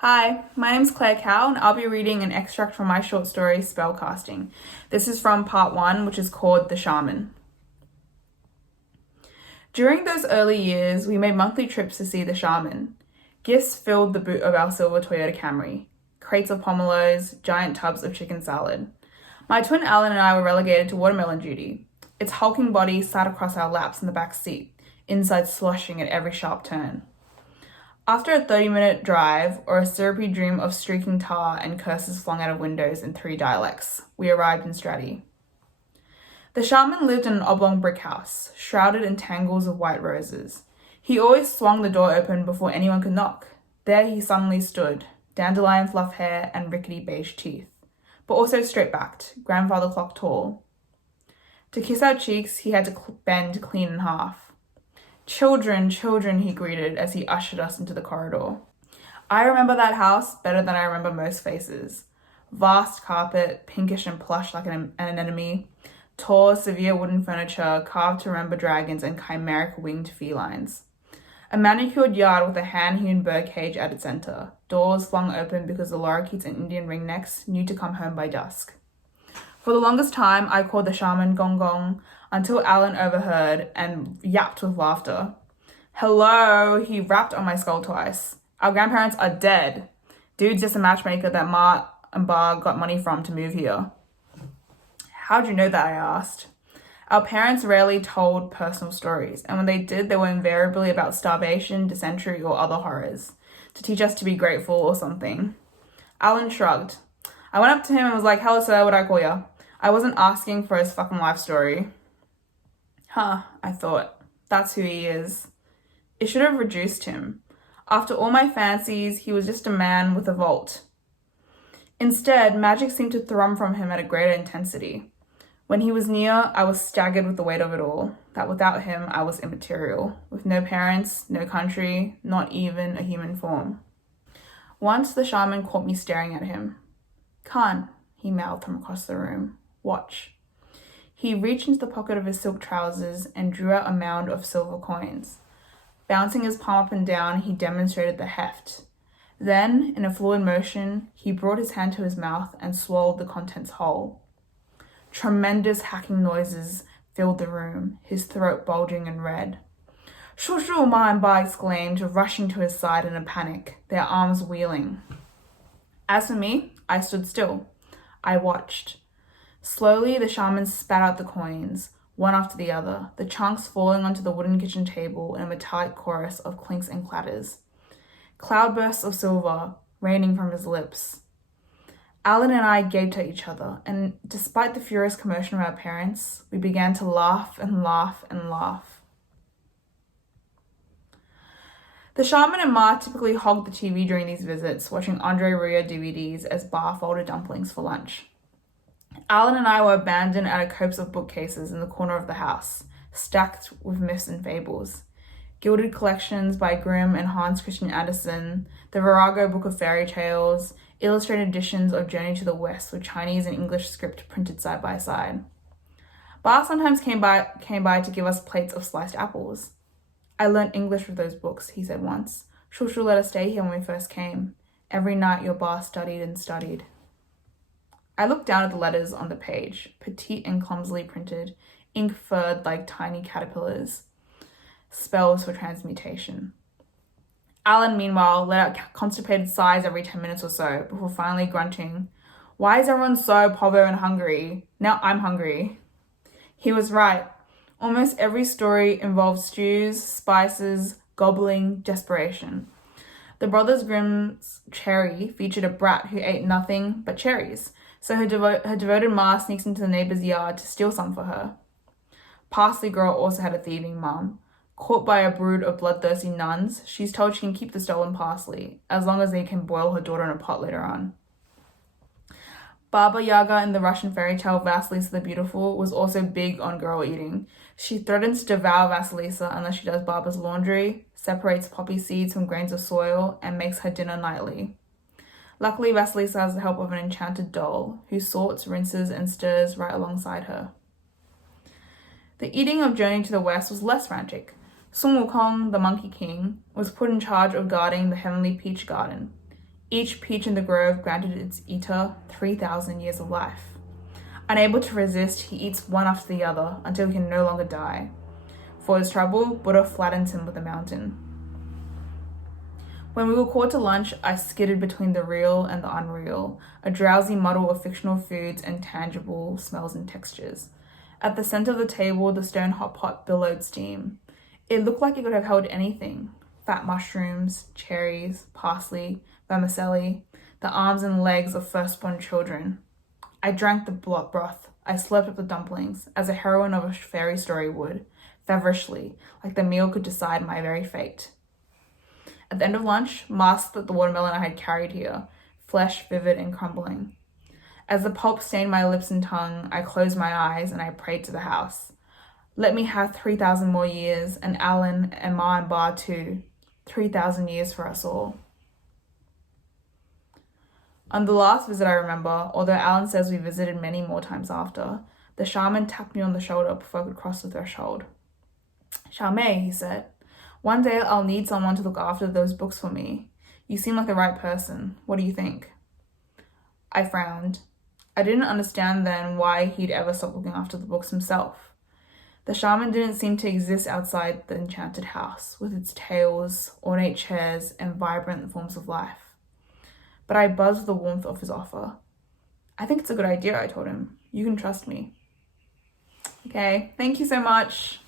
Hi, my name's Claire Cao and I'll be reading an extract from my short story, Spellcasting. This is from part 1, which is called The Shaman. During those early years, we made monthly trips to see the shaman. Gifts filled the boot of our silver Toyota Camry. Crates of pomelos, giant tubs of chicken salad. My twin Alan and I were relegated to watermelon duty. Its hulking body sat across our laps in the back seat, inside sloshing at every sharp turn. After a 30-minute drive, or a syrupy dream of streaking tar and curses flung out of windows in 3 dialects, we arrived in Stratty. The shaman lived in an oblong brick house, shrouded in tangles of white roses. He always swung the door open before anyone could knock. There he suddenly stood, dandelion fluff hair and rickety beige teeth, but also straight-backed, grandfather clock tall. To kiss our cheeks, he had to bend clean in half. Children, children, he greeted as he ushered us into the corridor. I remember that house better than I remember most faces. Vast carpet, pinkish and plush like an anemone. Tall, severe wooden furniture carved to remember dragons and chimeric winged felines. A manicured yard with a hand-hewn birdcage at its center. Doors flung open because the lorikeets and Indian ringnecks knew to come home by dusk. For the longest time, I called the shaman Gong Gong, until Alan overheard and yapped with laughter. Hello, he rapped on my skull twice. Our grandparents are dead. Dude's just a matchmaker that Ma and Ba got money from to move here. How'd you know that, I asked. Our parents rarely told personal stories, and when they did, they were invariably about starvation, dysentery, or other horrors, to teach us to be grateful or something. Alan shrugged. I went up to him and was like, hello sir, what'd I call ya? I wasn't asking for his fucking life story. Huh, I thought. That's who he is. It should have reduced him. After all my fancies, he was just a man with a vault. Instead, magic seemed to thrum from him at a greater intensity. When he was near, I was staggered with the weight of it all, that without him, I was immaterial, with no parents, no country, not even a human form. Once the shaman caught me staring at him. Khan, he mouthed from across the room. Watch. He reached into the pocket of his silk trousers and drew out a mound of silver coins. Bouncing his palm up and down, he demonstrated the heft. Then, in a fluid motion, he brought his hand to his mouth and swallowed the contents whole. Tremendous hacking noises filled the room, his throat bulging and red. Shoo shoo, Ma and Ba exclaimed, rushing to his side in a panic, their arms wheeling. As for me, I stood still. I watched. Slowly, the shaman spat out the coins, one after the other, the chunks falling onto the wooden kitchen table in a metallic chorus of clinks and clatters. Cloudbursts of silver raining from his lips. Alan and I gaped at each other, and despite the furious commotion of our parents, we began to laugh and laugh and laugh. The shaman and Ma typically hogged the TV during these visits, watching Andre Rieu DVDs as Ba folded dumplings for lunch. Alan and I were abandoned at a copse of bookcases in the corner of the house, stacked with myths and fables. Gilded collections by Grimm and Hans Christian Andersen, the Virago Book of Fairy Tales, illustrated editions of Journey to the West with Chinese and English script printed side by side. Ba sometimes came by to give us plates of sliced apples. I learnt English with those books, he said once. Shushu let us stay here when we first came. Every night your Ba studied and studied. I looked down at the letters on the page, petite and clumsily printed, ink furred like tiny caterpillars. Spells for transmutation. Alan, meanwhile, let out constipated sighs every 10 minutes or so, before finally grunting, Why is everyone so povo and hungry? Now I'm hungry. He was right. Almost every story involved stews, spices, gobbling, desperation. The Brothers Grimm's Cherry featured a brat who ate nothing but cherries, so her devoted Ma sneaks into the neighbor's yard to steal some for her. Parsley Girl also had a thieving mum. Caught by a brood of bloodthirsty nuns, she's told she can keep the stolen parsley, as long as they can boil her daughter in a pot later on. Baba Yaga in the Russian fairy tale Vasilisa the Beautiful was also big on girl eating. She threatens to devour Vasilisa unless she does Baba's laundry, separates poppy seeds from grains of soil, and makes her dinner nightly. Luckily, Vasilisa has the help of an enchanted doll, who sorts, rinses, and stirs right alongside her. The eating of Journey to the West was less frantic. Sun Wukong, the Monkey King, was put in charge of guarding the Heavenly Peach Garden. Each peach in the grove granted its eater 3,000 years of life. Unable to resist, he eats one after the other until he can no longer die. For his trouble, Buddha flattens him with a mountain. When we were called to lunch, I skidded between the real and the unreal, a drowsy muddle of fictional foods and tangible smells and textures. At the center of the table, the stone hot pot billowed steam. It looked like it could have held anything: fat mushrooms, cherries, parsley, vermicelli, the arms and legs of firstborn children. I drank the broth. I slurped up the dumplings, as a heroine of a fairy story would, feverishly, like the meal could decide my very fate. At the end of lunch, masked at the watermelon I had carried here, flesh vivid and crumbling. As the pulp stained my lips and tongue, I closed my eyes and I prayed to the house. Let me have 3,000 more years, and Alan and Ma and Ba too. 3,000 years for us all. On the last visit I remember, although Alan says we visited many more times after, the shaman tapped me on the shoulder before I could cross the threshold. "Charmaine," he said, "one day I'll need someone to look after those books for me. You seem like the right person. What do you think?" I frowned. I didn't understand then why he'd ever stop looking after the books himself. The shaman didn't seem to exist outside the enchanted house, with its tales, ornate chairs, and vibrant forms of life. But I buzzed with the warmth of his offer. "I think it's a good idea," I told him. "You can trust me." Okay, thank you so much.